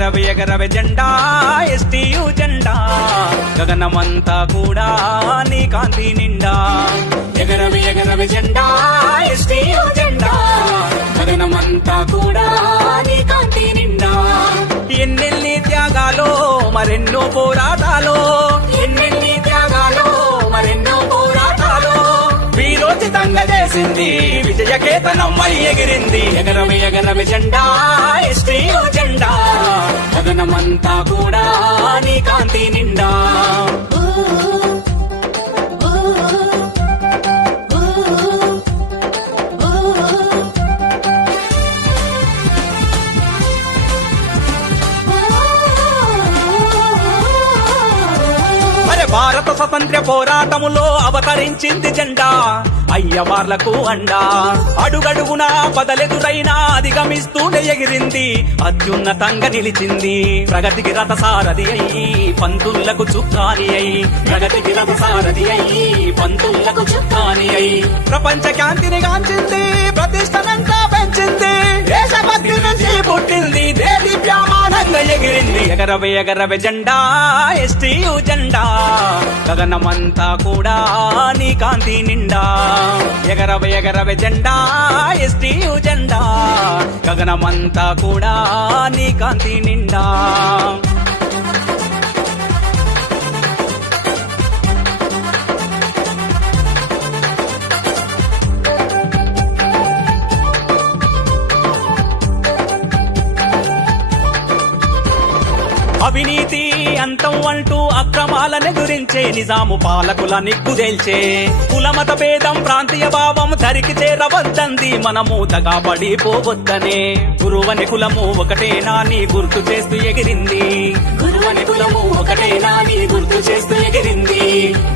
ఎగరవి ఎగరవి జెండా ఎస్టీయు జెండా గగనమంతా కూడా నీ కాంతి నిండా ఎగరవి ఎగరవి జెండా ఎస్టీయు జెండా గగనమంతా కూడా నీ కాంతి నిండా ఎన్నెన్ని త్యాగాలో మరెన్నో పోరాటాలో ఎన్నెన్ని త్యాగాలో మరెన్నో పోరాటాలో వీరోచితంగా చేసింది విజయకేతనమ్మై ఎగిరింది ఎగరవి ఎగరవి జెండా ఎస్టీయు జెండా గగనమంతా కూడా నీ కాంతి నిండా భారత స్వతంత్ర పోరాటములో అవతరించింది జెండా అయ్యవార్లకు అండా అడుగడుగునా పదలెదురైనా అధిగమిస్తూనే ఎగిరింది అత్యున్నతంగా నిలిచింది ప్రగతికి రథసారథి అయ్యి పంతులకు చుక్కాని అయి ప్రగతికి రథసారథి అయ్యి పంతులకు చుక్కాని అయి ప్రపంచ కాంతిని గాంచింది ప్రతిష్టనంతా పెంచింది దేశభక్తి నుంచి పుట్టింది దేవి ప్రమాణంగా ఎగిరింది ఎగరవి ఎగరవి జెండా ఎస్టీయు జెండా గగనమంతా కూడా నీ కాంతి నిండా ఎగరవి ఎగరవి జెండా ఎస్టీయు జెండా గగనమంతా కూడా నీ కాంతి నిండా అవినీతి అంతం అంటూ అక్రమాలను గురించే నిజాము పాలకుల నిగ్గుదేల్చే కులమత భేదం ప్రాంతీయ భావం ధరికి చేరవద్దంది మనము దగాబడి పోవద్దనే గురువని కులము ఒకటేనా నీ గుర్తు చేస్తూ ఎగిరింది గురువని కులము ఒకటేనా నీ గుర్తు చేస్తూ ఎగిరింది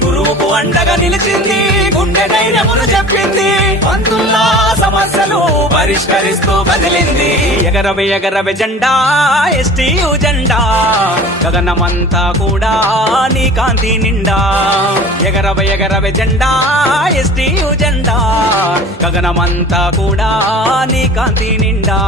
గురువుకు అండగా నిలిచింది గుండె ధైర్యమును చెప్పింది పంతుల్లా సమస్యలు పరిష్కరిస్తూ కదిలింది ఎగరవి ఎగరవి జెండా ఎస్టీయు జెండా గగనమంతా కూడా నీ కాంతి నిండా ఎగరవి ఎగరవి జెండా ఎస్టీయు జెండా గగనమంతా కూడా నీ కాంతి నిండా